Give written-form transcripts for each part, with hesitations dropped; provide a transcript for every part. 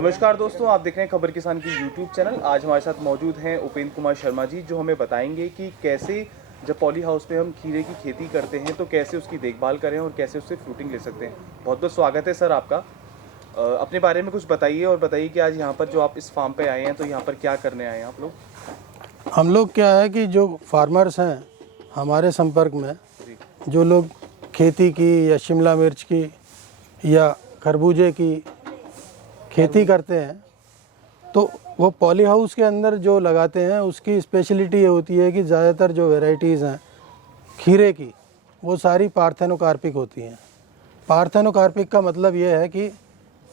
नमस्कार दोस्तों, आप देख रहे हैं खबर किसान की यूट्यूब चैनल। आज हमारे साथ मौजूद हैं उपेंद्र कुमार शर्मा जी, जो हमें बताएंगे कि कैसे जब पॉली हाउस पे हम खीरे की खेती करते हैं तो कैसे उसकी देखभाल करें और कैसे उससे फ्रूटिंग ले सकते हैं। बहुत बहुत स्वागत है सर आपका। अपने बारे में कुछ बताइए और बताइए कि आज यहाँ पर जो आप इस फार्म पे आए हैं तो यहाँ पर क्या करने आए हैं आप लोग। हम लोग क्या है कि जो फार्मर्स हैं हमारे संपर्क में, जो लोग खेती की या शिमला मिर्च की या खरबूजे की खेती करते हैं, तो वो पॉली हाउस के अंदर जो लगाते हैं उसकी स्पेशलिटी ये होती है कि ज़्यादातर जो वैरायटीज़ हैं खीरे की वो सारी पार्थेनोकार्पिक होती हैं। पार्थेनोकार्पिक का मतलब ये है कि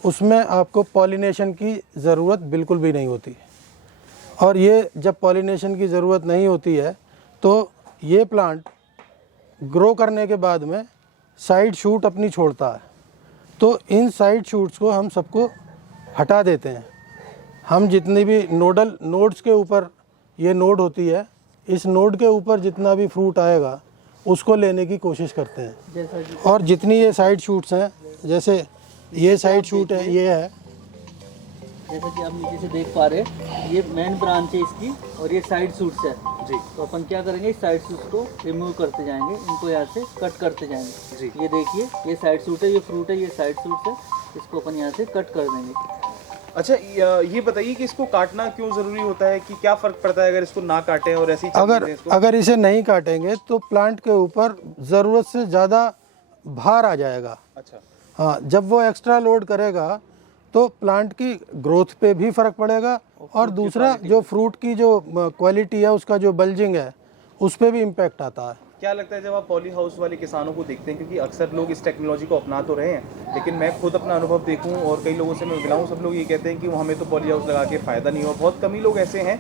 उसमें आपको पॉलिनेशन की ज़रूरत बिल्कुल भी नहीं होती, और ये जब पॉलिनेशन की ज़रूरत नहीं होती है तो ये प्लांट ग्रो करने के बाद में साइड शूट अपनी छोड़ता है। तो इन साइड शूट्स को हम सबको हटा देते हैं। हम जितनी भी नोड्स के ऊपर ये नोड होती है, इस नोड के ऊपर जितना भी फ्रूट आएगा उसको लेने की कोशिश करते हैं। और जितनी ये साइड शूट्स हैं, जैसे ये साइड शूट है, ये है, जैसा कि आप नीचे से देख पा रहे हैं, ये मेन ब्रांच है इसकी और ये साइड शूट्स है जी। तो अपन क्या करेंगे, इस साइड शूट्स को रिमूव करते जाएंगे, इनको यहाँ से कट करते जाएंगे जी। ये देखिए, ये साइड शूट है, ये फ्रूट है, ये साइड शूट्स है, इसको अपन यहाँ से कट कर देंगे। अच्छा, ये बताइए कि इसको काटना क्यों ज़रूरी होता है, कि क्या फ़र्क पड़ता है अगर इसको ना काटें और ऐसी अगर इसे नहीं काटेंगे तो प्लांट के ऊपर ज़रूरत से ज़्यादा भार आ जाएगा। अच्छा, हाँ, जब वो एक्स्ट्रा लोड करेगा तो प्लांट की ग्रोथ पे भी फ़र्क पड़ेगा, और दूसरा जो फ्रूट की जो क्वालिटी है, उसका जो बल्जिंग है, उस पर भी इम्पैक्ट आता है। क्या लगता है जब आप पॉली हाउस वाले किसानों को देखते हैं, क्योंकि अक्सर लोग इस टेक्नोलॉजी को अपना तो रहे हैं, लेकिन मैं खुद अपना अनुभव देखूं और कई लोगों से मैं मिला हूं, सब लोग ये कहते हैं कि वो हमें तो पॉली हाउस लगा के फ़ायदा नहीं हुआ। बहुत कम ही लोग ऐसे हैं,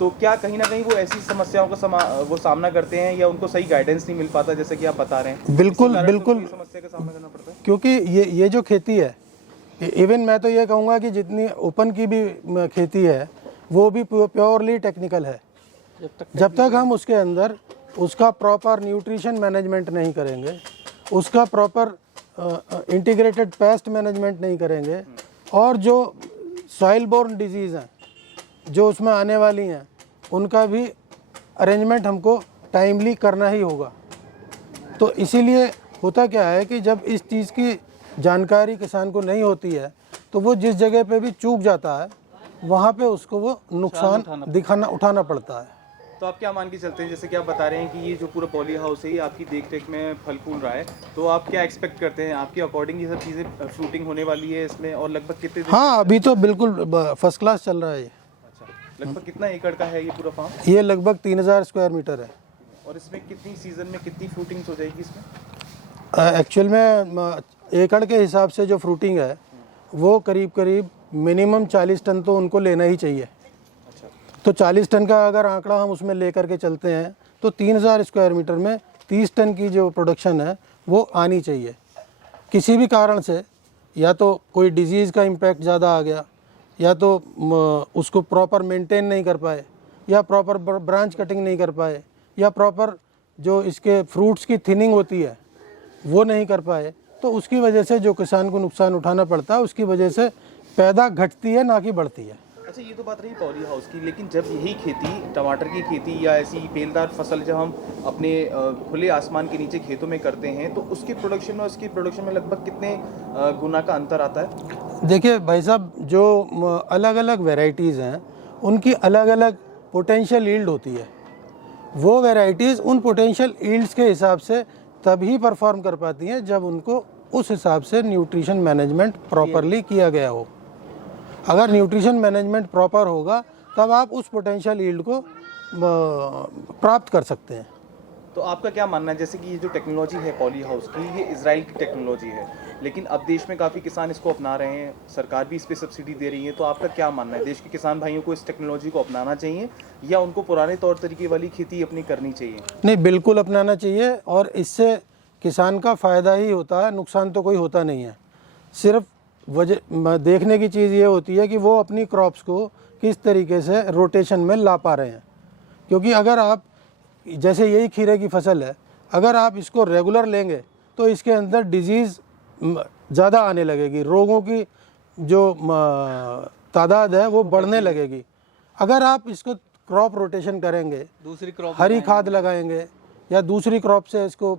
तो क्या कहीं ना कहीं वो ऐसी समस्याओं का वो सामना करते हैं या उनको सही गाइडेंस नहीं मिल पाता, जैसे कि आप बता रहे हैं? बिल्कुल समस्या का सामना करना पड़ता है, क्योंकि ये जो खेती है, इवन मैं तो ये कहूँगा कि जितनी ओपन की भी खेती है वो भी प्योरली टेक्निकल है। जब तक हम उसके अंदर उसका प्रॉपर न्यूट्रिशन मैनेजमेंट नहीं करेंगे, उसका प्रॉपर इंटीग्रेटेड पेस्ट मैनेजमेंट नहीं करेंगे, और जो सॉइल बोर्न डिजीज़ हैं जो उसमें आने वाली हैं उनका भी अरेंजमेंट हमको टाइमली करना ही होगा। तो इसीलिए होता क्या है कि जब इस चीज़ की जानकारी किसान को नहीं होती है तो वो जिस जगह पे भी चूक जाता है वहाँ पे उसको वो नुकसान उठाना पड़ता है। तो आप क्या मान के चलते हैं, जैसे कि आप बता रहे हैं कि ये जो पूरा पॉली हाउस है ये आपकी देख रेख में फल फूल रहा है, तो आप क्या एक्सपेक्ट करते हैं, आपके अकॉर्डिंग ये सब चीज़ें फ्रूटिंग होने वाली है इसमें, और लगभग कितने दिन? हाँ, अभी तो बिल्कुल फर्स्ट क्लास चल रहा है ये। अच्छा, लगभग कितना एकड़ का है ये पूरा फार्म? ये लगभग 3000 स्क्वायर मीटर है। और इसमें कितनी सीजन में कितनी फ्रूटिंग्स हो जाएगी इसमें? एक्चुअल में एकड़ के हिसाब से जो फ्रूटिंग है वो करीब मिनिमम 40 टन तो उनको लेना ही चाहिए। अच्छा, तो 40 टन का अगर आंकड़ा हम उसमें लेकर के चलते हैं तो 3000 स्क्वायर मीटर में 30 टन की जो प्रोडक्शन है वो आनी चाहिए। किसी भी कारण से या तो कोई डिजीज़ का इम्पैक्ट ज़्यादा आ गया, या तो उसको प्रॉपर मेंटेन नहीं कर पाए, या प्रॉपर ब्रांच कटिंग नहीं कर पाए, या प्रॉपर जो इसके फ्रूट्स की थिनिंग होती है वो नहीं कर पाए, तो उसकी वजह से जो किसान को नुकसान उठाना पड़ता है, उसकी वजह से पैदा घटती है ना कि बढ़ती है। अच्छा, ये तो बात रही पॉली हाउस की, लेकिन जब यही खेती, टमाटर की खेती या ऐसी बेलदार फसल जब हम अपने खुले आसमान के नीचे खेतों में करते हैं तो उसकी प्रोडक्शन और उसकी प्रोडक्शन में लगभग कितने गुना का अंतर आता है? देखिए भाई साहब, जो अलग अलग वैरायटीज़ हैं उनकी अलग अलग पोटेंशियल यील्ड होती है। वो वैरायटीज़ उन पोटेंशियल यील्ड्स के हिसाब से तभी परफॉर्म कर पाती हैं जब उनको उस हिसाब से न्यूट्रिशन मैनेजमेंट प्रॉपरली किया गया हो। अगर न्यूट्रिशन मैनेजमेंट प्रॉपर होगा तब आप उस पोटेंशियल यील्ड को प्राप्त कर सकते हैं। तो आपका क्या मानना है, जैसे कि ये जो टेक्नोलॉजी है पॉली हाउस की, ये इजराइल की टेक्नोलॉजी है, लेकिन अब देश में काफ़ी किसान इसको अपना रहे हैं, सरकार भी इस पर सब्सिडी दे रही है, तो आपका क्या मानना है, देश के किसान भाइयों को इस टेक्नोलॉजी को अपनाना चाहिए या उनको पुराने तौर तरीके वाली खेती अपनी करनी चाहिए? नहीं, बिल्कुल अपनाना चाहिए, और इससे किसान का फ़ायदा ही होता है, नुकसान तो कोई होता नहीं है। सिर्फ वजह देखने की चीज़ ये होती है कि वो अपनी क्रॉप्स को किस तरीके से रोटेशन में ला पा रहे हैं। क्योंकि अगर आप, जैसे यही खीरे की फसल है, अगर आप इसको रेगुलर लेंगे तो इसके अंदर डिजीज़ ज़्यादा आने लगेगी, रोगों की जो तादाद है वो बढ़ने लगेगी। अगर आप इसको क्रॉप रोटेशन करेंगे, दूसरी क्रॉप हरी खाद लगाएंगे या दूसरी क्रॉप से इसको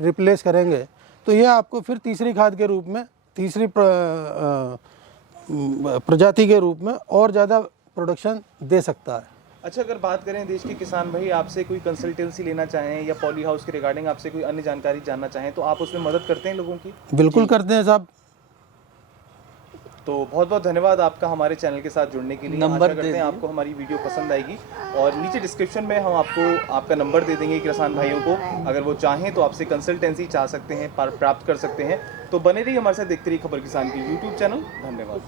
रिप्लेस करेंगे तो ये आपको फिर तीसरी खाद के रूप में, तीसरी प्रजाति के रूप में और ज़्यादा प्रोडक्शन दे सकता है। अच्छा, अगर बात करें देश के किसान भाई आपसे कोई कंसल्टेंसी लेना चाहें या पॉली हाउस के रिगार्डिंग आपसे कोई अन्य जानकारी जानना चाहें तो आप उसमें मदद करते हैं लोगों की? बिल्कुल करते हैं साहब। तो बहुत बहुत धन्यवाद आपका हमारे चैनल के साथ जुड़ने के लिए। नंबर आशा करते हैं आपको हमारी वीडियो पसंद आएगी और नीचे डिस्क्रिप्शन में हम आपको आपका नंबर दे देंगे किसान भाइयों को। अगर वो चाहें तो आपसे कंसल्टेंसी चाह सकते हैं, प्राप्त कर सकते हैं। तो बने रहिए हमारे साथ, देखते रहिए खबर किसान की यूट्यूब चैनल। धन्यवाद।